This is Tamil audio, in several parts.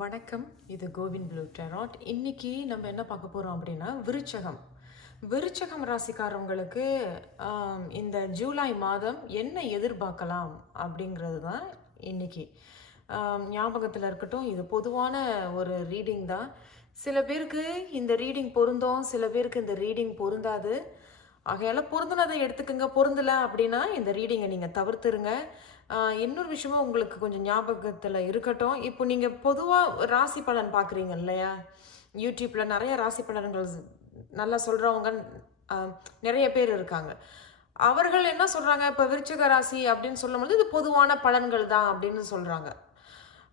வணக்கம். இது கோவிந்த் ப்ளூ டெராட். இன்னைக்கு நம்ம என்ன பார்க்க போகிறோம் அப்படின்னா விருச்சகம். விருச்சகம் ராசிக்காரவங்களுக்கு இந்த ஜூலை மாதம் என்ன எதிர்பார்க்கலாம் அப்படிங்கிறது தான் இன்னைக்கு ஞாபகத்தில் இருக்கட்டும். இது பொதுவான ஒரு ரீடிங் தான். சில பேருக்கு இந்த ரீடிங் பொருந்தும், சில பேருக்கு இந்த ரீடிங் பொருந்தாது. ஆகையால் பொருந்தினதை எடுத்துக்கோங்க, பொருந்தலை அப்படின்னா இந்த ரீடிங்கை நீங்கள் தவிர்த்துருங்க. இன்னொரு விஷயமும் உங்களுக்கு கொஞ்சம் ஞாபகத்தில் இருக்கட்டும். இப்போ நீங்கள் பொதுவாக ராசி பலன் பார்க்குறீங்க இல்லையா? யூடியூப்பில் நிறைய ராசி பலன்கள் நல்லா சொல்கிறவங்க நிறைய பேர் இருக்காங்க. அவர்கள் என்ன சொல்கிறாங்க, இப்போ விருச்சிக ராசி அப்படின்னு சொல்லும்போது இது பொதுவான பலன்கள் தான் அப்படின்னு சொல்கிறாங்க.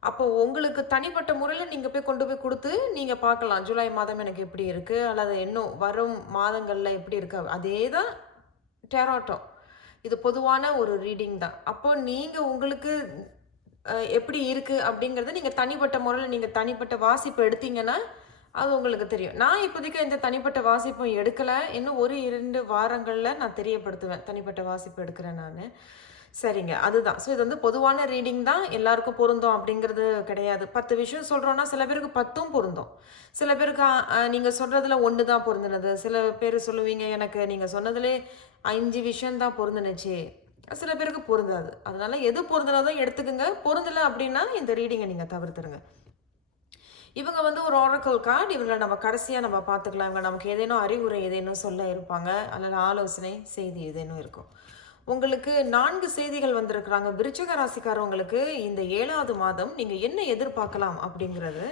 அப்போ உங்களுக்கு தனிப்பட்ட முறையில் நீங்கள் போய் கொண்டு போய் கொடுத்து நீங்கள் பார்க்கலாம். ஜூலை மாதம் எனக்கு எப்படி இருக்குது, அல்லது இன்னும் வரும் மாதங்களில் எப்படி இருக்கு, அதே தான் டேராட்டோ. இது பொதுவான ஒரு ரீடிங் தான். அப்போ நீங்கள் உங்களுக்கு எப்படி இருக்குது அப்படிங்கிறத நீங்கள் தனிப்பட்ட முறையில் நீங்கள் தனிப்பட்ட வாசிப்பு எடுத்தீங்கன்னா அது உங்களுக்கு தெரியும். நான் இப்போதைக்கு இந்த தனிப்பட்ட வாசிப்பும் எடுக்கலை. இன்னும் 1-2 வாரங்களில் நான் தெரியப்படுத்துவேன் தனிப்பட்ட வாசிப்பு எடுக்கிறேன் நான். சரிங்க, அதுதான். ஸோ இது வந்து பொதுவான ரீடிங் தான், எல்லாருக்கும் பொருந்தும் அப்படிங்கிறது கிடையாது. 10 விஷயம் சொல்கிறோன்னா சில பேருக்கு 10ம் பொருந்தும், சில பேருக்கு நீங்கள் சொல்கிறதுல 1 தான் பொருந்தினது, சில பேர் சொல்லுவீங்க எனக்கு நீங்கள் சொன்னதுலே 5 விஷயந்தான் பொருந்துனுச்சு, சில பேருக்கு பொருந்தாது. அதனால எது பொருந்தினதோ எடுத்துக்கோங்க, பொருந்தலை அப்படின்னா இந்த ரீடிங்கை நீங்கள் தவிர்த்துருங்க. இவங்க வந்து ஒரு ஆரக்கல் கார்டு. இவங்களை நம்ம கடைசியாக நம்ம பார்த்துக்கலாம். இவங்க நமக்கு ஏதேனும் அறிவுரை ஏதேனும் சொல்ல இருப்பாங்க, அல்லது ஆலோசனை செய்தி ஏதேனும் இருக்கும். உங்களுக்கு 4 செய்திகள் வந்திருக்கிறாங்க. விருச்சிக ராசிக்காரவங்களுக்கு இந்த 7வது மாதம் நீங்கள் என்ன எதிர்பார்க்கலாம் அப்படிங்கிறது.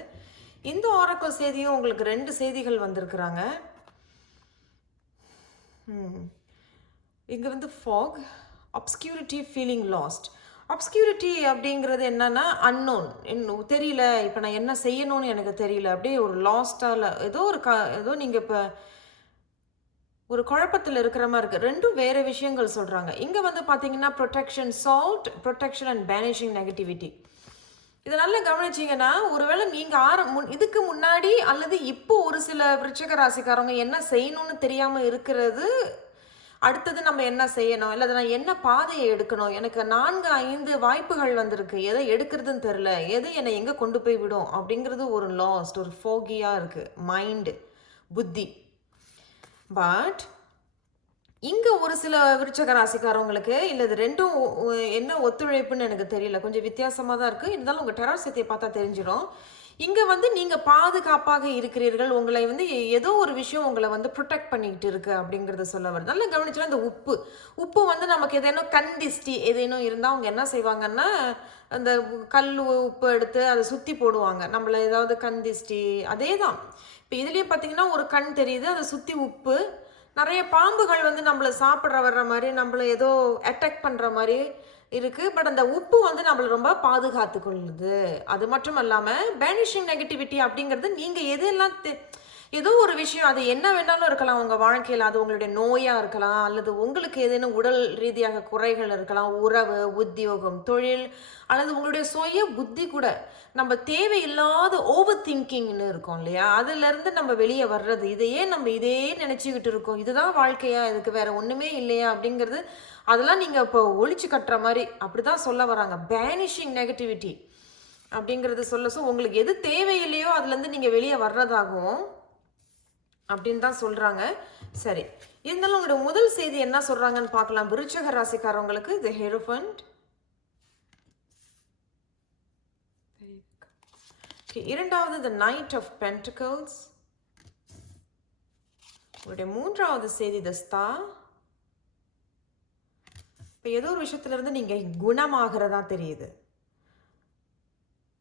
இந்த ஆரக்கல் செய்தியும் உங்களுக்கு 2 செய்திகள் வந்திருக்கிறாங்க. இங்கே வந்து ஃபாக், அப்ஸ்கியூரிட்டி, ஃபீலிங் லாஸ்ட். அப்ஸ்கியூரிட்டி அப்படிங்கிறது என்னன்னா அன்னோன், இன்னும் தெரியல, இப்போ நான் என்ன செய்யணும்னு எனக்கு தெரியல, அப்படியே ஒரு லாஸ்டால் ஏதோ நீங்கள் இப்போ ஒரு குழப்பத்தில் இருக்கிற மாதிரி இருக்குது. 2ம் வேறு விஷயங்கள் சொல்கிறாங்க. இங்கே வந்து பார்த்தீங்கன்னா protection, salt protection and banishing negativity. இதை நல்லா கவனிச்சிங்கன்னா, ஒருவேளை நீங்கள் இதுக்கு முன்னாடி அல்லது இப்போ ஒரு சில விருச்சிக ராசிக்காரவங்க என்ன செய்யணும்னு தெரியாமல் இருக்கிறது, அடுத்தது நம்ம என்ன செய்யணும், இல்லை நான் என்ன பாதையை எடுக்கணும், எனக்கு 4-5 வாய்ப்புகள் வந்திருக்கு, எதை எடுக்கிறதுன்னு தெரில, எது என்னை எங்கே கொண்டு போய் விடும் அப்படிங்கிறது ஒரு லாஸ்ட், ஒரு ஃபோகியாக இருக்குது மைண்டு, புத்தி. பட் இங்கே ஒரு சில விருச்சிக ராசிக்காரவங்களுக்கு இல்லை இது 2ம் என்ன ஒத்துழைப்புன்னு எனக்கு தெரியல, கொஞ்சம் வித்தியாசமாக தான் இருக்குது. இருந்தாலும் உங்கள் டெராட் சக்தியை பார்த்தா தெரிஞ்சிடும். இங்கே வந்து நீங்கள் பாதுகாப்பாக இருக்கிறீர்கள், உங்களை வந்து ஏதோ ஒரு விஷயம் உங்களை வந்து ப்ரொடெக்ட் பண்ணிக்கிட்டு இருக்குது அப்படிங்கிறத சொல்ல வருது. நல்லா கவனிச்சுன்னா இந்த உப்பு வந்து நமக்கு ஏதேனும் கந்திஷ்டி ஏதேனும் இருந்தால் அவங்க என்ன செய்வாங்கன்னா அந்த கல் உப்பு எடுத்து அதை சுற்றி போடுவாங்க, நம்மளை ஏதாவது கந்திஷ்டி. அதே தான் இப்போ இதுலேயும் பார்த்தீங்கன்னா ஒரு கண் தெரியுது, அதை சுற்றி உப்பு. நிறைய பாம்புகள் வந்து நம்மளை சாப்பிட்ற வர்ற மாதிரி, நம்மளை ஏதோ அட்டாக் பண்ணுற மாதிரி இருக்குது. பட் அந்த உப்பு வந்து நம்மளை ரொம்ப பாதுகாத்து கொள்ளுது. அது மட்டும் இல்லாமல் பேனிஷிங் நெகட்டிவிட்டி அப்படிங்கிறது நீங்கள் எதெல்லாம் ஏதோ ஒரு விஷயம், அது என்ன வேணாலும் இருக்கலாம் உங்கள் வாழ்க்கையில். அது உங்களுடைய நோயாக இருக்கலாம், அல்லது உங்களுக்கு ஏதேனும் உடல் ரீதியாக குறைகள் இருக்கலாம், உறவு, உத்தியோகம், தொழில், அல்லது உங்களுடைய சுய புத்தி கூட. நம்ம தேவையில்லாத ஓவர் திங்கிங்னு இருக்கோம் இல்லையா, அதுலேருந்து நம்ம வெளியே வர்றது. இதையே நம்ம இதே நினச்சிக்கிட்டு இருக்கோம், இதுதான் வாழ்க்கையா, இதுக்கு வேற ஒன்றுமே இல்லையா அப்படிங்கிறது, அதெல்லாம் நீங்கள் இப்போ ஒழிச்சு கட்டுற மாதிரி அப்படி தான் சொல்ல வராங்க. பேனிஷிங் நெகட்டிவிட்டி அப்படிங்கிறது ஸோ உங்களுக்கு எது தேவையில்லையோ அதுலேருந்து நீங்கள் வெளியே வர்றதாகும் அப்படின்னு தான் சொல்கிறாங்க. சரி, இருந்தாலும் உங்களுடைய முதல் செய்தி என்ன சொல்கிறாங்கன்னு பார்க்கலாம். விருச்சிக ராசிக்காரவங்களுக்கு தி ஹெரோஃபண்ட். இரண்டாவது தி நைட் ஆஃப் பென்டிகல்ஸ். உங்களுடைய 3வது செய்தி தி ஸ்டார். இப்போ ஏதோ ஒரு விஷயத்துலேருந்து நீங்கள் குணமாகிறதா தெரியுது.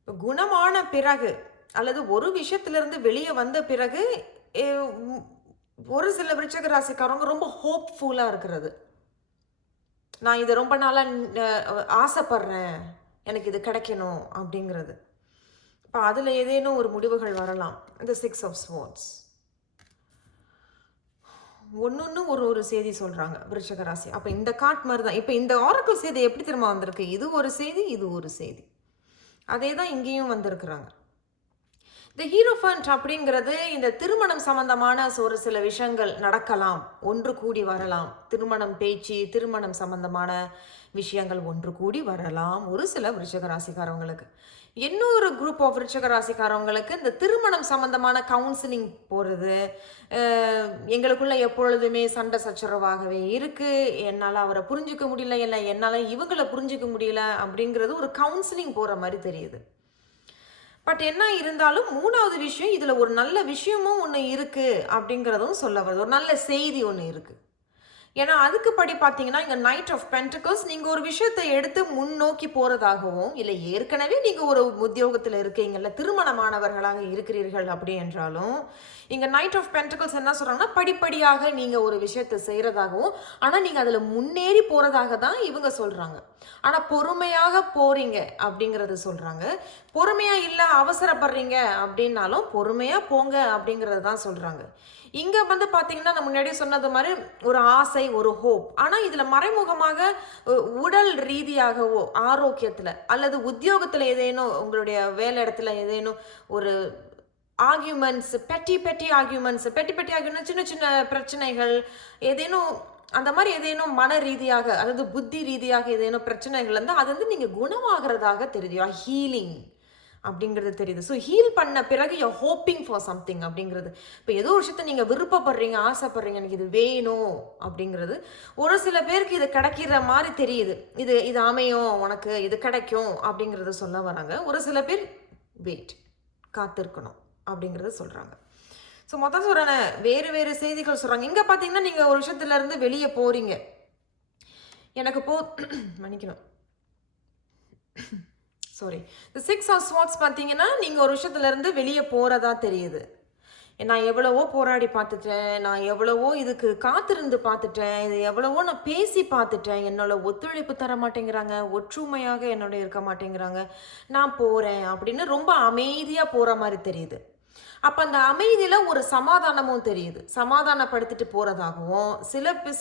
இப்போ குணமான பிறகு அல்லது ஒரு விஷயத்துலேருந்து வெளியே வந்த பிறகு ஒரு சில விருச்சிக ராசிக்காரவங்க ரொம்ப ஹோப்ஃபுல்லாக இருக்கிறது. நான் இதை ரொம்ப நாளாக ஆசைப்படுறேன், எனக்கு இது கிடைக்கணும் அப்படிங்கிறது. இப்போ அதில் ஏதேனும் ஒரு முடிவுகள் வரலாம். இந்த 6 ஆஃப் ஸ்வார்ட்ஸ். ஒன்று ஒரு செய்தி சொல்கிறாங்க விருச்சிக ராசி. அப்போ இந்த கார்ட் மாதிரி தான். இப்போ இந்த ஆரக்கிள் செய்தி எப்படி திரும்ப வந்திருக்கு, இது ஒரு செய்தி, இது ஒரு செய்தி. அதே தான் இங்கேயும் வந்திருக்கிறாங்க. இந்த ஹீரோஃபண்ட் அப்படிங்கிறது இந்த திருமணம் சம்பந்தமான ஒரு சில விஷயங்கள் நடக்கலாம், ஒன்று கூடி வரலாம். திருமணம் பேச்சு, திருமணம் சம்பந்தமான விஷயங்கள் ஒன்று கூடி வரலாம் ஒரு சில விருச்சிக ராசிக்காரவங்களுக்கு. இன்னொரு குரூப் ஆஃப் விருச்சிக ராசிக்காரவங்களுக்கு இந்த திருமணம் சம்பந்தமான கவுன்சிலிங் போகிறது, எங்களுக்குள்ள எப்பொழுதுமே சண்டை சச்சரவாகவே இருக்கு, என்னால் அவரை புரிஞ்சுக்க முடியல, இல்லை என்னால் இவங்களை புரிஞ்சுக்க முடியல அப்படிங்கிறது ஒரு கவுன்சிலிங் போகிற மாதிரி தெரியுது. பட் என்ன இருந்தாலும் 3வது விஷயம், இதில் ஒரு நல்ல விஷயமும் ஒன்று இருக்குது அப்படிங்கிறதும் சொல்ல வருது. ஒரு நல்ல செய்தி ஒன்று இருக்குது. ஏன்னா அதுக்கு படி பார்த்தீங்கன்னா, இங்கே நைட் ஆஃப் பென்டக்கிள்ஸ் நீங்கள் ஒரு விஷயத்தை எடுத்து முன்னோக்கி போகிறதாகவும், இல்லை ஏற்கனவே நீங்கள் ஒரு உத்தியோகத்தில் இருக்கீங்கல்ல, திருமணமானவர்களாக இருக்கிறீர்கள் அப்படி என்றாலும், இங்கே நைட் ஆஃப் பென்டக்கிள்ஸ் என்ன சொல்கிறாங்கன்னா, படிப்படியாக நீங்கள் ஒரு விஷயத்தை செய்கிறதாகவும், ஆனால் நீங்கள் அதில் முன்னேறி போகிறதாக தான் இவங்க சொல்கிறாங்க. ஆனால் பொறுமையாக போகிறீங்க அப்படிங்கிறது சொல்கிறாங்க. பொறுமையாக இல்லை அவசரப்படுறீங்க அப்படின்னாலும் பொறுமையாக போங்க அப்படிங்கிறது தான் சொல்கிறாங்க. இங்கே வந்து பார்த்தீங்கன்னா, நான் முன்னாடி சொன்னது மாதிரி ஒரு ஆசை, ஒரு ஹோப். ஆனால் இதில் மறைமுகமாக உடல் ரீதியாகவோ, ஆரோக்கியத்தில் அல்லது உத்தியோகத்தில் ஏதேனும் உங்களுடைய வேலை இடத்துல ஏதேனும் ஒரு ஆர்கியூமெண்ட்ஸ், பெட்டி ஆர்கியூமெண்ட்ஸ், சின்ன சின்ன பிரச்சனைகள், ஏதேனும் அந்த மாதிரி ஏதேனும் மன ரீதியாக, அதாவது புத்தி ரீதியாக ஏதேனும் பிரச்சனைகள் இருந்தால் அது வந்து நீங்கள் குணமாகிறதாக தெரியுது. ஹீலிங் அப்படிங்கிறது தெரியுது. ஸோ ஹீல் பண்ண பிறகு யூ ஹோப்பிங் ஃபார் சம்திங் அப்படிங்கிறது. இப்போ ஏதோ ஒரு விஷயத்தை நீங்கள் விருப்பப்படுறீங்க, ஆசைப்படுறீங்க, எனக்கு இது வேணும் அப்படிங்கிறது. ஒரு சில பேருக்கு இது கிடைக்கிற மாதிரி தெரியுது. இது அமையும், உனக்கு இது கிடைக்கும் அப்படிங்கிறத சொல்ல வராங்க. ஒரு சில பேர் வெயிட், காத்திருக்கணும் அப்படிங்கிறத சொல்கிறாங்க. ஸோ மொத்தம் சொல்கிறேன், வேறு வேறு செய்திகள் சொல்கிறாங்க. இங்கே பார்த்தீங்கன்னா, நீங்கள் ஒரு விஷயத்துலேருந்து வெளியே போகிறீங்க. எனக்கு மன்னிக்கணும், சாரி. இந்த 6 ஆஃப் ஸ்வார்ட்ஸ் பார்த்தீங்கன்னா, நீங்கள் ஒரு விஷயத்துலேருந்து வெளியே போகிறதா தெரியுது. நான் எவ்வளவோ போராடி பார்த்துட்டேன், நான் எவ்வளவோ இதுக்கு காத்திருந்து பார்த்துட்டேன், இது எவ்வளவோ நான் பேசி பார்த்துட்டேன், என்னோட ஒத்துழைப்பு தர மாட்டேங்கிறாங்க, ஒற்றுமையாக என்னோட இருக்க மாட்டேங்கிறாங்க, நான் போகிறேன் அப்படின்னு ரொம்ப அமைதியாக போகிற மாதிரி தெரியுது. அப்போ அந்த அமைதியில் ஒரு சமாதானமும் தெரியுது. சமாதானப்படுத்திட்டு போகிறதாகவும்,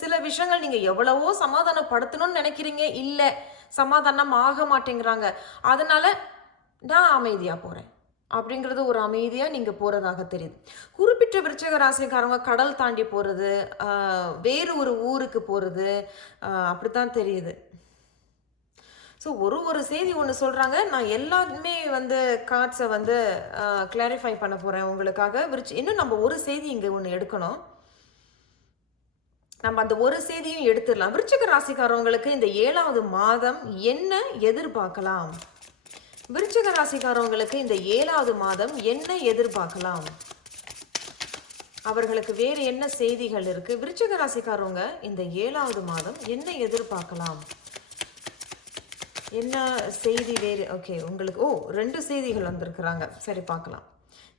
சில விஷயங்கள் நீங்கள் எவ்வளவோ சமாதானப்படுத்தணும்னு நினைக்கிறீங்க, இல்லை சமாதானம் ஆக மாட்டேங்கிறாங்க, அதனால நான் அமைதியாக போகிறேன் அப்படிங்கிறது ஒரு அமைதியாக நீங்கள் போகிறதாக தெரியுது. குறிப்பிட்ட விருச்சிக ராசிக்காரங்க கடல் தாண்டி போகிறது, வேறு ஒரு ஊருக்கு போகிறது, அப்படித்தான் தெரியுது. ஸோ ஒரு செய்தி ஒன்று சொல்கிறாங்க. நான் எல்லாருமே வந்து கார்ட்ஸை வந்து கிளாரிஃபை பண்ண போகிறேன் உங்களுக்காக. இன்னும் நம்ம ஒரு செய்தி இங்கே ஒன்று எடுக்கணும். நம்ம அந்த ஒரு செய்தியும் எடுத்துடலாம். விருச்சிக ராசிக்காரவங்களுக்கு இந்த 7வது மாதம் என்ன எதிர்பார்க்கலாம்? விருச்சிக ராசிக்காரவங்களுக்கு இந்த 7வது மாதம் என்ன எதிர்பார்க்கலாம்? அவர்களுக்கு வேறு என்ன செய்திகள் இருக்கு? விருச்சிக ராசிக்காரவங்க இந்த 7வது மாதம் என்ன எதிர்பார்க்கலாம்? என்ன செய்தி வேறு? ஓகே, உங்களுக்கு 2 செய்திகள் வந்திருக்கிறாங்க. சரி, பார்க்கலாம்.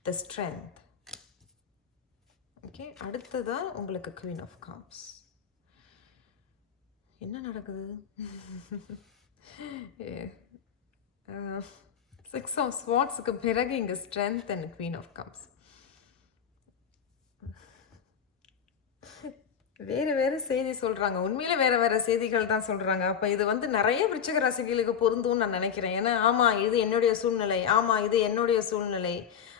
The strength. ஓகே, அடுத்ததான் உங்களுக்கு குவீன் ஆஃப் கப்ஸ். என்ன நடக்குது? 6 ஆஃப் ஸ்வார்ட்ஸுக்கு பிறகு இங்கே strength and queen of cups. வேறு வேறு செய்தி சொல்கிறாங்க. உண்மையிலே வேறு வேறு செய்திகள் தான் சொல்கிறாங்க. அப்போ இது வந்து நிறைய விருச்சிக ராசிகளுக்கு பொருந்தும்னு நான் நினைக்கிறேன். ஏன்னா ஆமாம் இது என்னுடைய சூழ்நிலை, ஆமாம் இது என்னுடைய சூழ்நிலை,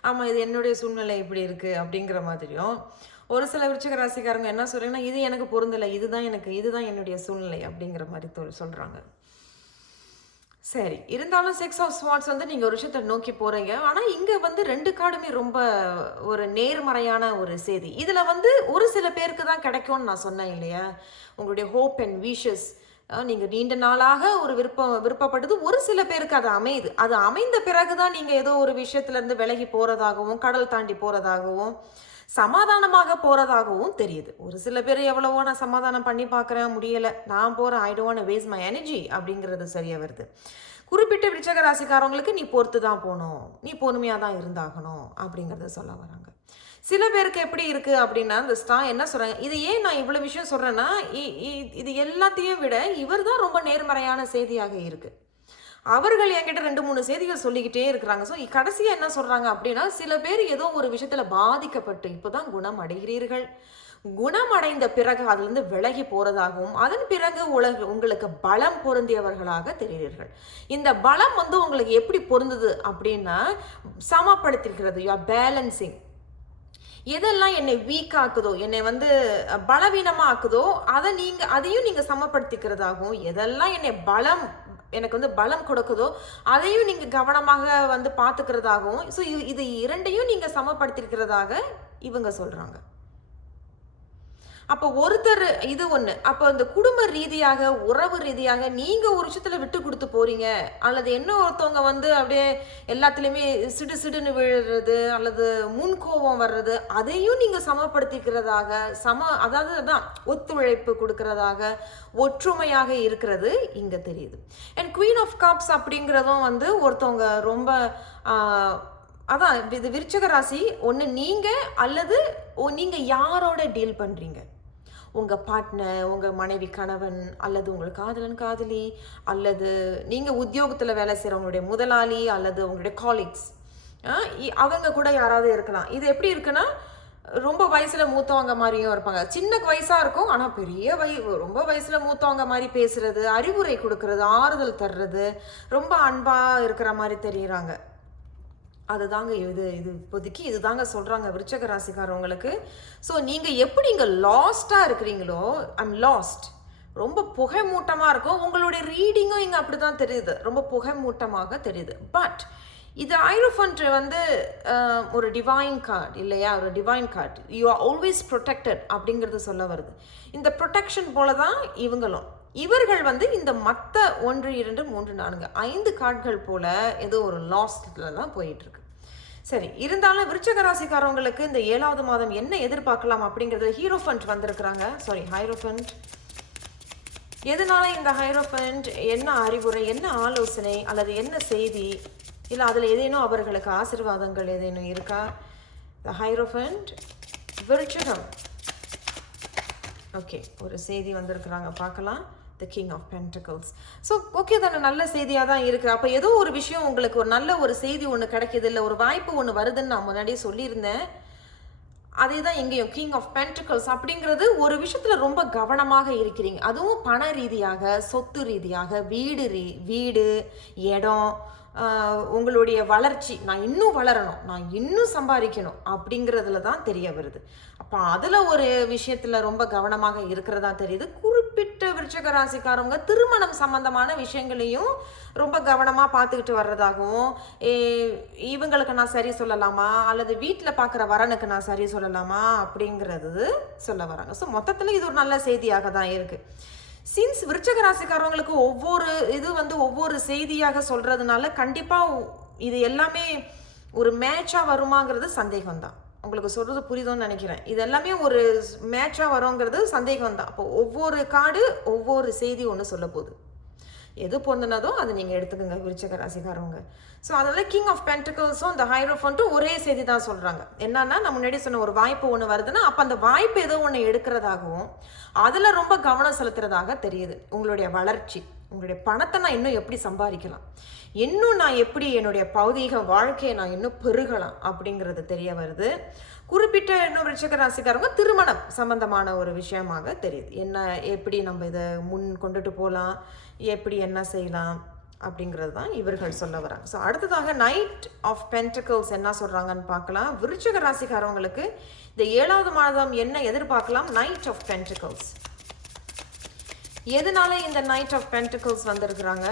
ஆமாம் இது என்னுடைய சூழ்நிலை இப்படி இருக்குது அப்படிங்கிற மாதிரியும், ஒரு சில விருச்சிக ராசிக்காரங்க என்ன சொல்கிறாங்கன்னா, இது எனக்கு பொருந்தலை, இதுதான் என்னுடைய சூழ்நிலை அப்படிங்கிற மாதிரி சொல்கிறாங்க. சரி, இருந்தாலும் 6 ஆஃப் ஸ்வார்ட்ஸ் வந்து நீங்கள் ஒரு விஷயத்தை நோக்கி போகிறீங்க. ஆனால் இங்கே வந்து 2 கார்டுமே ரொம்ப ஒரு நேர்மறையான ஒரு செய்தி. இதில் வந்து ஒரு சில பேருக்கு தான் கிடைக்கும்னு நான் சொன்னேன் இல்லையா? உங்களுடைய ஹோப் அண்ட் விஷஸ், நீங்கள் நீண்ட நாளாக ஒரு விருப்பப்பட்டது ஒரு சில பேருக்கு அது அமையுது. அது அமைந்த பிறகு தான் நீங்கள் ஏதோ ஒரு விஷயத்துலேருந்து விலகி போகிறதாகவும், கடல் தாண்டி போகிறதாகவும், சமாதானமாக போகிறதாகவும் தெரியுது. ஒரு சில பேர் எவ்வளவோ நான் சமாதானம் பண்ணி பார்க்குறேன், முடியலை, நான் போகிறேன், I don't want to waste my energy அப்படிங்கிறது சரியாக வருது. குறிப்பிட்ட விருச்சிக ராசிக்காரவங்களுக்கு நீ பொறுத்து தான் போகணும், நீ பொறுமையாக தான் இருந்தாகணும் அப்படிங்கிறத சொல்ல வராங்க. சில பேருக்கு எப்படி இருக்குது அப்படின்னா, இந்த என்ன சொல்கிறாங்க, இது ஏன் நான் இவ்வளோ விஷயம் சொல்கிறேன்னா, இது எல்லாத்தையும் விட இவர் தான் ரொம்ப நேர்மறையான செய்தியாக இருக்குது. அவர்கள் என்கிட்ட 2-3 செய்திகள் சொல்லிக்கிட்டே இருக்கிறாங்க. ஸோ கடைசியாக என்ன சொல்கிறாங்க அப்படின்னா, சில பேர் ஏதோ ஒரு விஷயத்தில் பாதிக்கப்பட்டு இப்போ தான் குணம் அடைகிறீர்கள், குணமடைந்த பிறகு அதிலிருந்து விலகி போறதாகவும் அதன் பிறகு உங்களுக்கு பலம் பொருந்தியவர்களாக தெரிவீர்கள். இந்த பலம் வந்து உங்களுக்கு எப்படி பொருந்தது அப்படின்னா சமப்படுத்திருக்கிறது. You are balancing. எதெல்லாம் என்னை வீக் ஆக்குதோ, என்னை வந்து பலவீனமா ஆக்குதோ அதையும் நீங்க சமப்படுத்திக்கிறதாகவும், எதெல்லாம் எனக்கு வந்து பலம் கொடுக்குதோ அதையும் நீங்க கவனமாக வந்து பார்த்துக்கிறதாகவும், ஸோ இது இரண்டையும் நீங்க சமப்படுத்திருக்கிறதாக இவங்க சொல்றாங்க. அப்போ ஒருத்தர் இது ஒண்ணு. அப்போ இந்த குடும்ப ரீதியாக, உறவு ரீதியாக நீங்க ஒரு விஷயத்துல விட்டு கொடுத்து போறீங்க, அல்லது ஒருத்தவங்க வந்து அப்படியே எல்லாத்துலயுமே சிடு சிடுன்னு விழுறது, அல்லது முன்கோபம் வர்றது, அதையும் நீங்க சமப்படுத்திக்கிறதாக, அதாவது அதான் ஒத்துழைப்பு கொடுக்கறதாக, ஒற்றுமையாக இருக்கிறது இங்க தெரியுது. அண்ட் குவீன் ஆஃப் கப்ஸ் அப்படிங்கிறதும் வந்து ஒருத்தவங்க ரொம்ப அதான் இது விருச்சிக ராசி. ஒன்று நீங்க அல்லது நீங்க யாரோட டீல் பண்றீங்க, உங்க பார்ட்னர், உங்க மனைவி கணவன், அல்லது உங்கள் காதலன் காதலி, அல்லது நீங்க உத்தியோகத்துல வேலை செய்யறவங்களுடைய முதலாளி, அல்லது உங்களுடைய காலீக்ஸ், அவங்க கூட யாராவது இருக்கலாம். இது எப்படி இருக்குன்னா ரொம்ப வயசுல மூத்தவங்க மாதிரியும் இருப்பாங்க. சின்ன வயசா இருக்கும், ஆனா ரொம்ப வயசுல மூத்தவங்க மாதிரி பேசுறது, அறிவுரை கொடுக்கறது, ஆறுதல் தர்றது, ரொம்ப அன்பா இருக்கிற மாதிரி தெரியுறாங்க. அதுதாங்க இது இப்போதைக்கு இதுதாங்க சொல்றாங்க விருச்சிக ராசிக்காரவங்களுக்கு. ஸோ நீங்க எப்படி இங்க லாஸ்டா இருக்கிறீங்களோ, ஐம் லாஸ்ட், ரொம்ப புகை மூட்டமா இருக்கும். உங்களுடைய ரீடிங்கும் இங்க அப்படிதான் தெரியுது, ரொம்ப புகை மூட்டமாக தெரியுது. பட் இது ஐரோஃபன்ட் வந்து ஒரு டிவைன் கார்டு இல்லையா, ஒரு divine card. You are always protected அப்படிங்கிறது சொல்ல வருது. இந்த ப்ரொடெக்ஷன் போல தான் இவர்கள் வந்து இந்த மற்ற 1 2 3 4 5 கார்டுகள் போல ஏதோ ஒரு லாஸ்ட்ல தான் போயிட்டு இருக்கு. சரி, இருந்தாலும் விருச்சிக ராசிக்காரவங்களுக்கு இந்த 7வது மாதம் என்ன எதிர்பார்க்கலாம் அப்படிங்கிறது ஹீரோஃபன்ட் வந்திருக்கிறாங்க. சாரி, ஹைரோஃபன்ட். எதனால இந்த ஹைரோஃபன்ட், என்ன அறிவுரை, என்ன ஆலோசனை, அல்லது என்ன செய்தி, இல்லை அதில் ஏதேனும் அவர்களுக்கு ஆசீர்வாதங்கள் ஏதேனும் இருக்கா? த ஹைரோஃபன்ட், விருச்சிகம். ஓகே, ஒரு செய்தி வந்திருக்கிறாங்க, பார்க்கலாம். The King of Pentacles. So okay தானே, நல்ல செய்தியாக தான் இருக்குது. அப்போ ஏதோ ஒரு விஷயம் உங்களுக்கு ஒரு நல்ல ஒரு செய்தி ஒன்று கிடைக்கிது, இல்லை ஒரு வாய்ப்பு ஒன்று வருதுன்னு நான் முன்னாடியே சொல்லியிருந்தேன். அதே தான் எங்கேயும் கிங் ஆஃப் பென்டிகல்ஸ் அப்படிங்கிறது ஒரு விஷயத்தில் ரொம்ப கவனமாக இருக்கிறீங்க. அதுவும் பண ரீதியாக, சொத்து ரீதியாக, வீடு, இடம், உங்களுடைய வளர்ச்சி, நான் இன்னும் வளரணும், நான் இன்னும் சம்பாதிக்கணும் அப்படிங்கிறதுல தான் தெரிய வருது. அப்போ அதில் ஒரு விஷயத்தில் ரொம்ப கவனமாக இருக்கிறதா தெரியுது. குறிப்பிட்ட விருச்சிக ராசிக்காரவங்க திருமணம் சம்பந்தமான விஷயங்களையும் ரொம்ப கவனமாக பார்த்துக்கிட்டு வர்றதாகவும், இவங்களுக்கு நான் சரி சொல்லலாமா, அல்லது வீட்டில் பார்க்குற வரனுக்கு நான் சரி சொல்லலாமா அப்படிங்கிறது சொல்ல வராங்க. ஸோ மொத்தத்தில் இது ஒரு நல்ல செய்தியாக தான் இருக்குது. சின்ஸ் விருச்சிக ராசிக்காரவங்களுக்கு ஒவ்வொரு செய்தியாக சொல்றதுனால கண்டிப்பாக இது எல்லாமே ஒரு மேட்சாக வருமாங்கிறது சந்தேகம் தான். உங்களுக்கு சொல்றது புரியுதுன்னு நினைக்கிறேன். இது எல்லாமே ஒரு மேட்சாக வருங்கிறது சந்தேகம் தான். அப்போ ஒவ்வொரு கார்டு ஒவ்வொரு செய்தி ஒன்று சொல்ல போகுது. எது பொருந்தினதோ அதை நீங்கள் எடுத்துக்கோங்க விருச்சிக ராசிக்காரவங்க. ஸோ அதனால கிங் ஆஃப் பென்டிகல்ஸும் இந்த ஹைரோஃபன்ட்டும் ஒரே செய்தி தான் சொல்கிறாங்க. என்னன்னா, நான் முன்னாடி சொன்ன ஒரு வாய்ப்பு ஒன்று வருதுன்னா அப்போ அந்த வாய்ப்பு ஏதோ ஒன்று எடுக்கிறதாகவும் அதில் ரொம்ப கவனம் செலுத்துறதாக தெரியுது. உங்களுடைய வளர்ச்சி, உங்களுடைய பணத்தை நான் இன்னும் எப்படி சம்பாதிக்கலாம், இன்னும் நான் எப்படி என்னுடைய பௌதீக வாழ்க்கையை நான் இன்னும் பெருகலாம் அப்படிங்கிறது தெரிய வருது. குறிப்பிட்ட இன்னும் விருச்சிக ராசிக்காரங்க திருமணம் சம்பந்தமான ஒரு விஷயமாக தெரியுது. எப்படி நம்ம இதை கொண்டுட்டு போகலாம், எப்படி என்ன செய்யலாம் அப்படிங்கிறது தான் இவர்கள் சொல்ல வராங்க. ஸோ அடுத்ததாக நைட் ஆஃப் பென்டிகல்ஸ் என்ன சொல்கிறாங்கன்னு பார்க்கலாம். விருச்சிக ராசிக்காரவங்களுக்கு இந்த 7வது மாதம் என்ன எதிர்பார்க்கலாம்? Knight of pentacles. எதனால இந்த நைட் ஆஃப் பென்டிகல்ஸ் வந்திருக்கிறாங்க?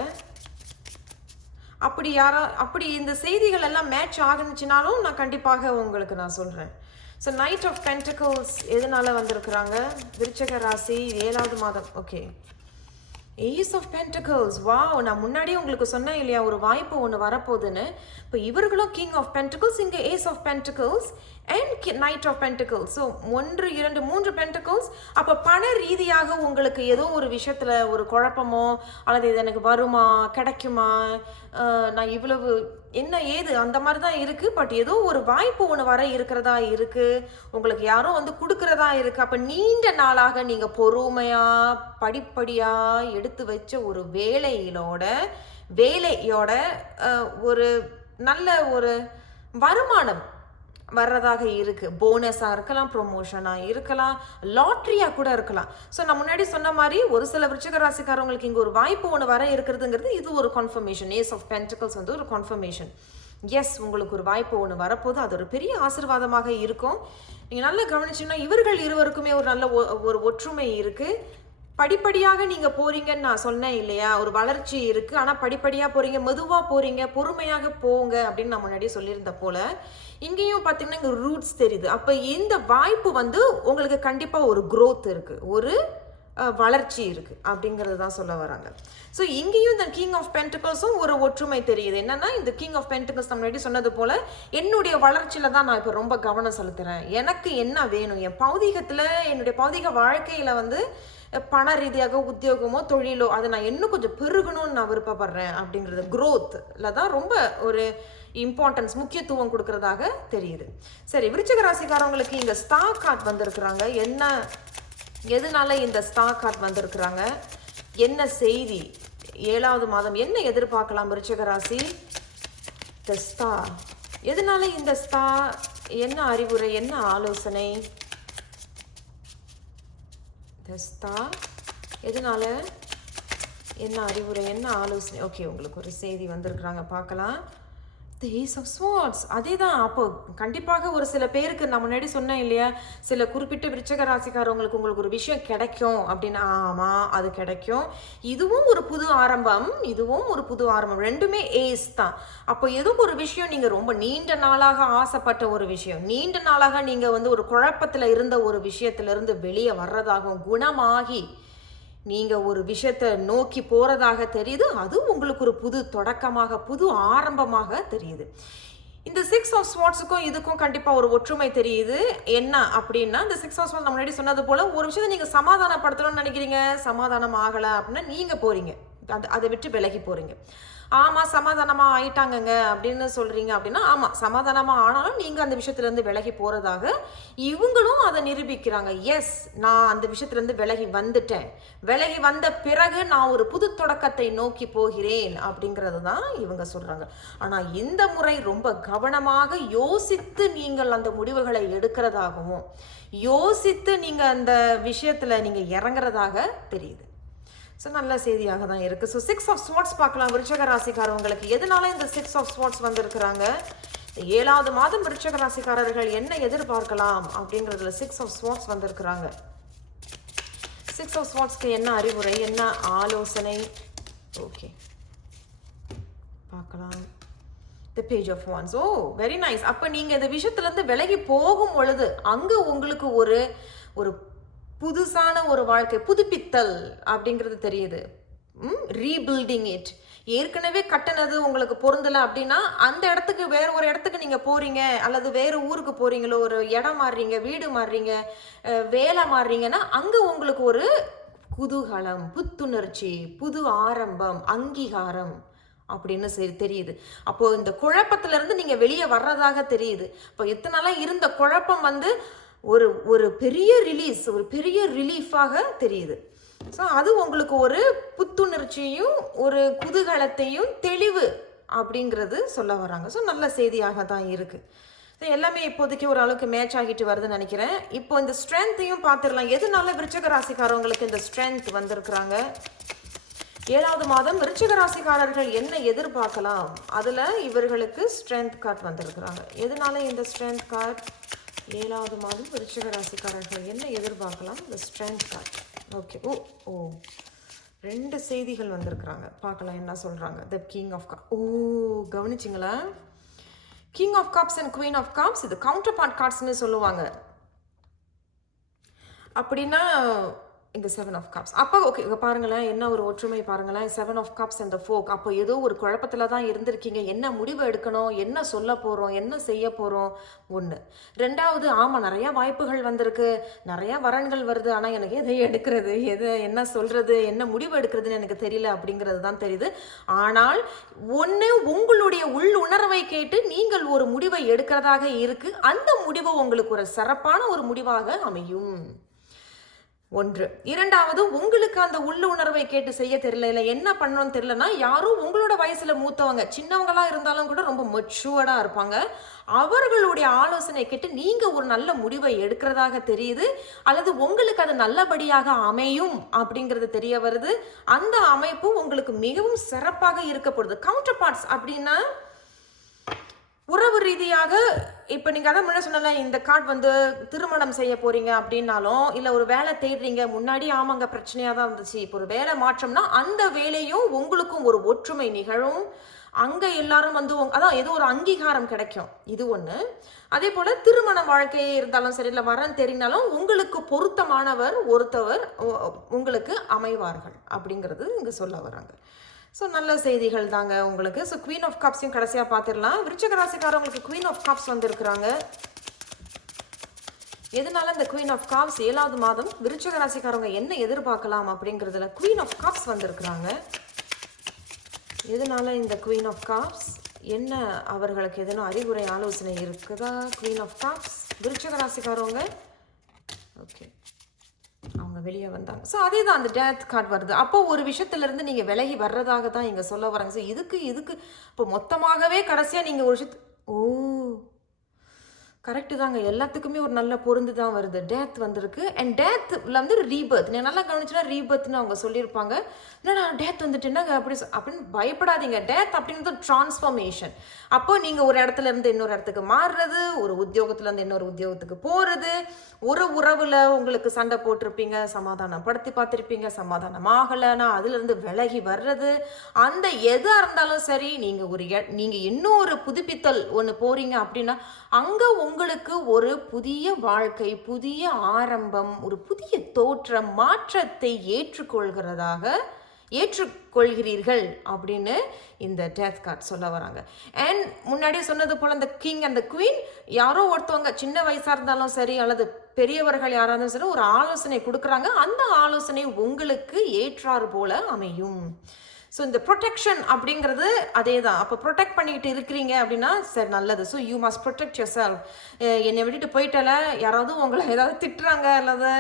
அப்படி இந்த செய்திகள் எல்லாம் மேட்ச் ஆகுச்சுனாலும் நான் கண்டிப்பாக உங்களுக்கு நான் சொல்கிறேன். ஸோ நைட் ஆஃப் பென்டிகல்ஸ் எதனால வந்திருக்கிறாங்க? விருச்சிக ராசி 7வது மாதம். Okay, ace of pentacles. Wow, நான் முன்னாடியே உங்களுக்கு சொன்னேன் இல்லையா, ஒரு வாய்ப்பு ஒன்று வரப்போகுதுன்னு. இப்போ இவர்களும் கிங் ஆஃப் பென்டிகல்ஸ், இங்கே ace of pentacles and knight of pentacles. So 1 2 3 pentacles. அப்போ பண ரீதியாக உங்களுக்கு ஏதோ ஒரு விஷயத்தில் ஒரு குழப்பமோ, அல்லது இது எனக்கு வருமா, கிடைக்குமா, நான் இவ்வளவு என்ன ஏது அந்த மாதிரி தான் இருக்குது. பட் ஏதோ ஒரு வாய்ப்பு ஒன்று வர இருக்கிறதா இருக்குது, உங்களுக்கு யாரோ கொடுக்குறதா இருக்குது. அப்போ நீண்ட நாளாக நீங்கள் பொறுமையாக படிப்படியாக எடுத்து வச்ச ஒரு வேலையோட ஒரு நல்ல ஒரு வருமானம், வர்றதாக இருக்குது. போனஸாக இருக்கலாம், ப்ரொமோஷனாக இருக்கலாம், லாட்ரியாக கூட இருக்கலாம். ஸோ நான் முன்னாடி சொன்ன மாதிரி ஒரு சில விருச்சிக ராசிக்காரவங்களுக்கு இங்கே ஒரு வாய்ப்பு ஒன்று வர இருக்கிறதுங்கிறது இது ஒரு கன்ஃபர்மேஷன். ஏஸ் ஆஃப் பென்டிகல்ஸ் வந்து ஒரு கன்ஃபர்மேஷன். எஸ், உங்களுக்கு ஒரு வாய்ப்பு ஒன்று வரப்போது, அது ஒரு பெரிய ஆசீர்வாதமாக இருக்கும். நீங்கள் நல்லா கவனிச்சிங்கன்னா இவர்கள் இருவருக்குமே ஒரு நல்ல ஒரு ஒற்றுமை இருக்குது. படிப்படியாக நீங்கள் போகிறீங்கன்னு நான் சொன்னேன் இல்லையா, ஒரு வளர்ச்சி இருக்குது. ஆனால் படிப்படியாக போகிறீங்க, மெதுவாக போகிறீங்க, பொறுமையாக போங்க அப்படின்னு நான் முன்னாடியே சொல்லியிருந்த போல் இங்கேயும் பார்த்தீங்கன்னா இங்கே ரூட்ஸ் தெரியுது. அப்போ இந்த வாய்ப்பு வந்து உங்களுக்கு கண்டிப்பாக ஒரு growth இருக்குது, ஒரு வளர்ச்சி இருக்குது அப்படிங்கிறது தான் சொல்ல வராங்க. ஸோ இங்கேயும் இந்த கிங் ஆஃப் பென்டிகல்ஸும் ஒரு ஒற்றுமை தெரியுது. என்னன்னா இந்த கிங் ஆஃப் பென்டிகல்ஸ் நம்ம முன்னாடி சொன்னது போல் என்னுடைய வளர்ச்சியில் தான் நான் இப்போ ரொம்ப கவனம் செலுத்துகிறேன். எனக்கு என்ன வேணும், என் பௌதிகத்தில், என்னுடைய பௌதிக வாழ்க்கையில் வந்து பண ரீதியாக உத்தியோகமோ தொழிலோ அதை நான் இன்னும் கொஞ்சம் பெருகணும்னு நான் விருப்பப்படுறேன் அப்படிங்கிறது growthல தான் ரொம்ப ஒரு இம்பார்ட்டன்ஸ், முக்கியத்துவம் கொடுக்கறதாக தெரியுது. சரி, விருச்சிக ராசிக்காரவங்களுக்கு இங்கே ஸ்டார் கார்ட் வந்திருக்கிறாங்க. என்ன, எதனால இந்த ஸ்டார் கார்ட் வந்திருக்கிறாங்க, என்ன செய்தி, 7வது மாதம் என்ன எதிர்பார்க்கலாம் விருச்சிக ராசி? தி ஸ்டார். எதனால இந்த ஸ்டார், என்ன அறிவுரை, என்ன ஆலோசனை? தி ஸ்டார் எதனால, என்ன அறிவுரை, என்ன ஆலோசனை? ஓகே, உங்களுக்கு ஒரு செய்தி வந்திருக்கிறாங்க, பார்க்கலாம். The ace of swords. அதே தான். அப்போ கண்டிப்பாக ஒரு சில பேருக்கு நான் முன்னாடி சொன்னேன் இல்லையா, சில குறிப்பிட்ட விருச்சிக ராசிக்காரவங்களுக்கு உங்களுக்கு ஒரு விஷயம் கிடைக்கும் அப்படின்னு. ஆமாம், அது கிடைக்கும். இதுவும் ஒரு புது ஆரம்பம், இதுவும் ஒரு புது ஆரம்பம், ரெண்டுமே ஏஸ் தான். அப்போ எதுவும் ஒரு விஷயம் நீங்கள் ரொம்ப நீண்ட நாளாக ஆசைப்பட்ட ஒரு விஷயம், நீண்ட நாளாக நீங்கள் வந்து ஒரு குழப்பத்தில் இருந்த ஒரு விஷயத்திலிருந்து வெளியே வர்றதாகவும், குணமாகி நீங்கள் ஒரு விஷயத்தை நோக்கி போகிறதாக தெரியுது. அது உங்களுக்கு ஒரு புது தொடக்கமாக, புது ஆரம்பமாக தெரியுது. இந்த 6 ஆஃப் ஸ்வார்ட்ஸுக்கும் இதுக்கும் கண்டிப்பாக ஒரு ஒற்றுமை தெரியுது. என்ன அப்படின்னா, இந்த 6 ஆஃப் ஸ்வார்ட்ஸ் நான் முன்னாடி சொன்னது போல் ஒரு விஷயத்தை நீங்கள் சமாதானப்படுத்தணும்னு நினைக்கிறீங்க, சமாதானம் ஆகலை அப்படின்னா நீங்கள் போகிறீங்க, அதை விட்டு விலகி போகிறீங்க. ஆமாம், சமாதானமாக ஆயிட்டாங்கங்க அப்படின்னு சொல்கிறீங்க அப்படின்னா, ஆமாம் சமாதானமாக ஆனாலும் நீங்கள் அந்த விஷயத்துலேருந்து விலகி போகிறதாக இவங்களும் அதை நிரூபிக்கிறாங்க. எஸ், நான் அந்த விஷயத்துலேருந்து விலகி வந்துட்டேன், விலகி வந்த பிறகு நான் ஒரு புது தொடக்கத்தை நோக்கி போகிறேன் அப்படிங்கிறது தான் இவங்க சொல்கிறாங்க. ஆனால் இந்த முறை ரொம்ப கவனமாக யோசித்து நீங்கள் அந்த முடிவுகளை எடுக்கிறதாகவும், யோசித்து நீங்கள் அந்த விஷயத்தில் நீங்கள் இறங்குறதாக தெரியுது. ஸோ நல்ல செய்தியாக தான் இருக்குது. ஸோ 6 ஆஃப் ஸ்வார்ட்ஸ் பார்க்கலாம் விருச்சிக ராசிக்காரவங்களுக்கு. எதனால இந்த 6 ஆஃப் ஸ்வார்ட்ஸ் வந்திருக்கிறாங்க, 7வது மாதம் விருச்சிக ராசிக்காரர்கள் என்ன எதிர்பார்க்கலாம் அப்படிங்கிறதுல 6 ஆஃப் ஸ்வார்ட்ஸ் வந்திருக்கிறாங்க. 6 ஆஃப் ஸ்வார்ட்ஸ்க்கு என்ன அறிவுரை, என்ன ஆலோசனை? ஓகே, பார்க்கலாம். The page of wands. Oh, very nice. அப்போ நீங்கள் இந்த விஷயத்துலேருந்து விலகி போகும் பொழுது அங்கே உங்களுக்கு ஒரு ஒரு புதுசான ஒரு வாழ்க்கை, புதுப்பித்தல் அப்படிங்கிறது தெரியுது. Rebuilding it. ஏற்கனவே கட்டினது உங்களுக்கு பொருந்தலை அப்படின்னா அந்த இடத்துக்கு வேற ஒரு இடத்துக்கு நீங்கள் போகிறீங்க, அல்லது வேறு ஊருக்கு போகிறீங்களோ, ஒரு இடம் மாறுறீங்க, வீடு மாறுறீங்க, வேலை மாறுறீங்கன்னா அங்கே உங்களுக்கு ஒரு குதூகலம், புத்துணர்ச்சி, புது ஆரம்பம், அங்கீகாரம் அப்படின்னு தெரியுது. அப்போ இந்த குழப்பத்திலிருந்து நீங்கள் வெளியே வர்றதாக தெரியுது. இப்போ எத்தனை நாளாக இருந்த குழப்பம் வந்து ஒரு ஒரு பெரிய ரிலீஸ், ஒரு பெரிய ரிலீஃபாக தெரியுது. ஸோ அது உங்களுக்கு ஒரு புத்துணர்ச்சியும் ஒரு குதூகலத்தையும் தெளிவு அப்படிங்கிறது சொல்ல வராங்க. ஸோ நல்ல செய்தியாக தான் இருக்குது. ஸோ எல்லாமே இப்போதைக்கு ஒரு அளவுக்கு மேட்ச் ஆகிட்டு வருதுன்னு நினைக்கிறேன். இப்போ இந்த ஸ்ட்ரென்த்தையும் பார்த்துடலாம். எதனால விருச்சிக ராசிக்காரவங்களுக்கு இந்த ஸ்ட்ரென்த் வந்திருக்கிறாங்க? 7வது மாதம் விருச்சிக ராசிக்காரர்கள் என்ன எதிர்பார்க்கலாம், அதில் இவர்களுக்கு ஸ்ட்ரென்த் கார்டு வந்திருக்கிறாங்க. எதனால இந்த ஸ்ட்ரென்த் கார்டு? 7வது மாதம் விருச்சிக ராசிக்காரர்கள் என்ன எதிர்பார்க்கலாம், இந்த ஸ்ட்ரென்த் கார்டு. ஓகே, ஓ ஓ 2 செய்திகள் வந்திருக்கிறாங்க, பார்க்கலாம் என்ன சொல்கிறாங்க. The king of cup. ஓ, கவனிச்சிங்களா? King of cups and queen of cups, இது கவுண்டர் பார்ட் கார்ட்ஸ்ன்னு சொல்லுவாங்க. அப்படின்னா இங்கே 7 ஆஃப் கப்ஸ். அப்போ ஓகே, பாருங்களேன் என்ன ஒரு ஒற்றுமை பாருங்களேன். 7 of cups and the folk. அப்போ ஏதோ ஒரு குழப்பத்தில் தான் இருந்திருக்கீங்க, என்ன முடிவு எடுக்கணும், என்ன சொல்ல போகிறோம், என்ன செய்ய போகிறோம். 1. 2வது, ஆமாம் நிறையா வாய்ப்புகள் வந்திருக்கு, நிறையா வரன்கள் வருது, ஆனால் எனக்கு எதை எடுக்கிறது, என்ன சொல்கிறது, என்ன முடிவு எடுக்கிறதுன்னு எனக்கு தெரியல அப்படிங்கிறது தான் தெரியுது. ஆனால் 1, உங்களுடைய உள் உணர்வை கேட்டு நீங்கள் ஒரு முடிவை எடுக்கிறதாக இருக்குது. அந்த முடிவு உங்களுக்கு ஒரு சிறப்பான ஒரு முடிவாக அமையும். 1. 2வது, உங்களுக்கு அந்த உள்ள உணர்வை கேட்டு செய்ய தெரியல, இல்லை என்ன பண்ணணும்னு தெரியலனா, யாரும் உங்களோட வயசுல மூத்தவங்க, சின்னவங்களா இருந்தாலும் கூட ரொம்ப மெச்சூர்டா இருப்பாங்க, அவர்களுடைய ஆலோசனை கேட்டு நீங்க ஒரு நல்ல முடிவை எடுக்கிறதாக தெரியுது, அல்லது உங்களுக்கு அது நல்லபடியாக அமையும் அப்படிங்கிறது தெரிய வருது. அந்த அமைப்பு உங்களுக்கு மிகவும் சிறப்பாக இருக்க போகுது. கவுண்டர் பார்ட்ஸ் அப்படின்னா உறவு ரீதியாக இப்போ நீங்கள் அதான் முன்னாடி சொன்னல, இந்த கார்டு வந்து திருமணம் செய்ய போறீங்க அப்படின்னாலும், இல்லை ஒரு வேலை தேடுறீங்க, முன்னாடி ஆமாங்க பிரச்சனையாக தான் இருந்துச்சு, இப்போ ஒரு வேலை மாற்றம்னா அந்த வேலையும் உங்களுக்கும் ஒரு ஒற்றுமை நிகழும். அங்கே எல்லாரும் வந்து அதான் ஏதோ ஒரு அங்கீகாரம் கிடைக்கும். இது ஒன்று. அதே போல் திருமண வாழ்க்கையே இருந்தாலும் சரி, இல்லை வரன் தெரிந்தாலும் உங்களுக்கு பொருத்தமானவர் ஒருத்தவர் உங்களுக்கு அமைவார்கள் அப்படிங்கிறது இங்கே சொல்ல வராங்க. ஸோ நல்ல செய்திகள் தாங்க உங்களுக்கு. ஸோ குவீன் ஆஃப் கப்ஸையும் கடைசியாக பார்த்துடலாம். விருச்சிக ராசிக்காரவங்களுக்கு குவீன் ஆஃப் கப்ஸ் வந்திருக்கிறாங்க. எதனால இந்த குவீன் ஆஃப் கப்ஸ் 7வது மாதம் விருச்சிக ராசிக்காரவங்க என்ன எதிர்பார்க்கலாம் அப்படிங்கிறதுல குவீன் ஆஃப் கப்ஸ் வந்திருக்கிறாங்க. எதனால இந்த குவீன் ஆஃப் கப்ஸ் என்ன அவர்களுக்கு எதனும் அறிவுரை ஆலோசனை இருக்குதா? குவீன் ஆஃப் கப்ஸ் விருச்சிக ராசிக்காரவங்க ஓகே அவங்க வெளியே வந்தாங்க. ஸோ அதே தான் அந்த டெத் கார்டு வருது. அப்போ ஒரு விஷயத்துலேருந்து நீங்கள் விலகி வர்றதாக தான் இங்கே சொல்ல வராங்க. ஸோ இதுக்கு இப்போ மொத்தமாகவே கடைசியாக நீங்கள் ஒரு கரெக்டு தாங்க. எல்லாத்துக்குமே ஒரு நல்ல பொருந்து தான் வருது. டெத் வந்திருக்கு. அண்ட் டெத்தில் வந்து ரீபர்த். நீங்கள் நல்லா கவனிச்சுன்னா ரீபர்த்னு அவங்க சொல்லியிருப்பாங்க. என்னடா டெத் வந்துட்டு என்ன அப்படின்னு பயப்படாதீங்க. டெத் அப்படின்றது டிரான்ஸ்ஃபர்மேஷன். அப்போ நீங்கள் ஒரு இடத்துல இருந்து இன்னொரு இடத்துக்கு மாறுறது, ஒரு உத்தியோகத்துலேருந்து இன்னொரு உத்தியோகத்துக்கு போகிறது, ஒரு உறவில் உங்களுக்கு சண்டை போட்டிருப்பீங்க, சமாதானப்படுத்தி பார்த்துருப்பீங்க, சமாதானமாகலைன்னா அதுலேருந்து விலகி வர்றது, அந்த எதாக இருந்தாலும் சரி, நீங்கள் இன்னொரு புதுப்பித்தல் ஒன்று போகிறீங்க அப்படின்னா அங்கே உங்களுக்கு ஒரு புதிய வாழ்க்கை, புதிய ஆரம்பம், ஒரு புதிய தோற்றம், மாற்றத்தை ஏற்றுக்கொள்கிறீர்கள் அப்படின்னு இந்த டெத் கார்டு சொல்ல வராங்க. அண்ட் முன்னாடியே சொன்னது போல் அந்த கிங் அண்ட் குவீன் யாரோ ஒருத்தவங்க சின்ன வயசாக இருந்தாலும் சரி, அல்லது பெரியவர்கள் யாராக இருந்தாலும் சரி ஒரு ஆலோசனை கொடுக்குறாங்க. அந்த ஆலோசனை உங்களுக்கு ஏற்றாறு போல அமையும். ஸோ இந்த ப்ரொடெக்ஷன் அப்படிங்கிறது அதே தான். அப்போ ப்ரொடெக்ட் பண்ணிக்கிட்டு இருக்கிறீங்க அப்படின்னா சரி நல்லது. So you must protect your self. என்னை விட்டுட்டு போயிட்டால யாராவது உங்களை ஏதாவது திட்டுறாங்க அல்லது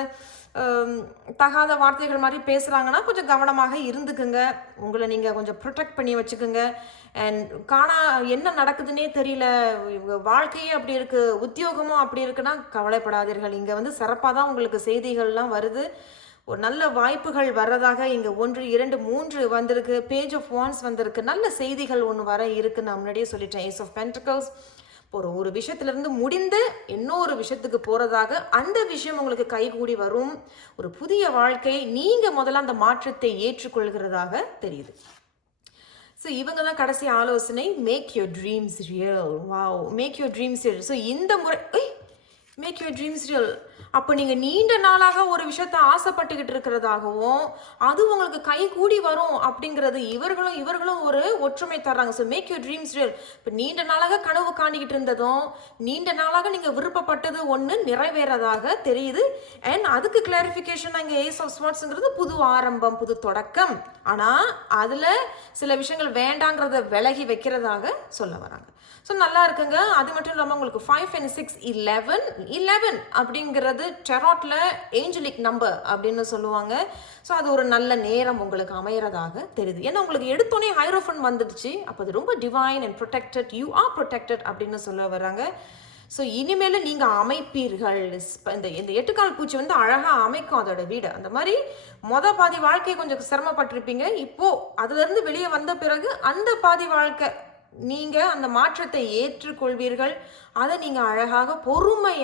தகாத வார்த்தைகள் மாதிரி பேசுகிறாங்கன்னா கொஞ்சம் கவனமாக இருந்துக்குங்க. உங்களை நீங்கள் கொஞ்சம் ப்ரொடெக்ட் பண்ணி வச்சுக்கோங்க. அண்ட் என்ன நடக்குதுன்னே தெரியல, வாழ்க்கையே அப்படி இருக்குது, உத்தியோகமும் அப்படி இருக்குன்னா கவலைப்படாதீர்கள். இங்கே வந்து சிறப்பாக தான் உங்களுக்கு செய்திகள்லாம் வருது. ஒரு நல்ல வாய்ப்புகள் வர்றதாக இங்கே 1, 2, 3 வந்திருக்கு. பேஜ் ஆஃப் வான்ஸ் வந்திருக்கு. நல்ல செய்திகள் ஒன்று வர இருக்குது. நான் முன்னாடியே சொல்லிட்டேன். ஏஸ் ஆஃப் பென்டிகல்ஸ் ஒரு விஷயத்துலேருந்து முடிந்து இன்னொரு விஷயத்துக்கு போகிறதாக அந்த விஷயம் உங்களுக்கு கைகூடி வரும். ஒரு புதிய வாழ்க்கை நீங்கள் முதல்ல அந்த மாற்றத்தை ஏற்றுக்கொள்கிறதாக தெரியுது. ஸோ இவங்க தான் கடைசி ஆலோசனை. Make your dreams real. Wow, make your dreams real. So இந்த முறை மேக் யுவர் ட்ரீம்ஸ் ரியல். அப்போ நீங்கள் நீண்ட நாளாக ஒரு விஷயத்தை ஆசைப்பட்டுக்கிட்டு இருக்கிறதாகவும் அது உங்களுக்கு கை கூடி வரும் அப்படிங்கிறது இவர்களும் ஒரு ஒற்றுமை தர்றாங்க. So make your dreams real. இப்போ நீண்ட நாளாக கனவு காணிக்கிட்டு இருந்ததும் நீண்ட நாளாக நீங்கள் விருப்பப்பட்டது ஒன்று நிறைவேறதாக தெரியுது. அண்ட் அதுக்கு கிளாரிஃபிகேஷன் இங்கே ஏஸ் ஆஃப் ஸ்வார்ட்ஸுங்கிறது புது ஆரம்பம், புது தொடக்கம். ஆனால் அதில் சில விஷயங்கள் வேண்டாங்கிறத விலகி வைக்கிறதாக சொல்ல வராங்க. ஸோ நல்லா இருக்குங்க. அது மட்டும் இல்லாமல் உங்களுக்கு 5 and 6 11 அப்படிங்கிறது டெராட்டில் ஏஞ்சலிக் நம்பர் அப்படின்னு சொல்லுவாங்க. ஸோ அது ஒரு நல்ல நேரம் உங்களுக்கு அமைகிறதாக தெரியுது. ஏன்னா உங்களுக்கு எடுத்தோன்னே ஹைரோஃபன் வந்துடுச்சு. அப்போ அது ரொம்ப divine and protected, you are protected அப்படின்னு சொல்ல வராங்க. ஸோ இனிமேல் நீங்கள் அமைப்பீர்கள். இந்த 8 கால் பூச்சி வந்து அழகாக அமைக்கும் அதோட வீடு. அந்த மாதிரி பாதி வாழ்க்கையை கொஞ்சம் சிரமப்பட்டிருப்பீங்க. இப்போது அதுலேருந்து வெளியே வந்த பிறகு அந்த பாதி வாழ்க்கை நீங்கள் அந்த மாற்றத்தை ஏற்றுக்கொள்வீர்கள். அதை நீங்கள் அழகாக பொறுமை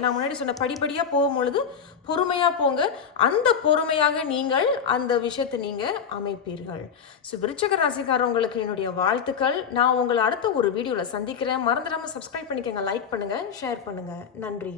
நான் முன்னாடி சொன்ன படிப்படியாக போகும்பொழுது பொறுமையாக போங்க. அந்த பொறுமையாக நீங்கள் அந்த விஷயத்தை நீங்கள் அமைப்பீர்கள். ஸோ விருச்சிக ராசிக்காரவங்களுக்கு என்னுடைய வாழ்த்துக்கள். நான் உங்களை அடுத்த ஒரு வீடியோவில் சந்திக்கிறேன். மறந்துடாமல் சப்ஸ்கிரைப் பண்ணிக்கோங்க, லைக் பண்ணுங்கள், ஷேர் பண்ணுங்கள். நன்றி.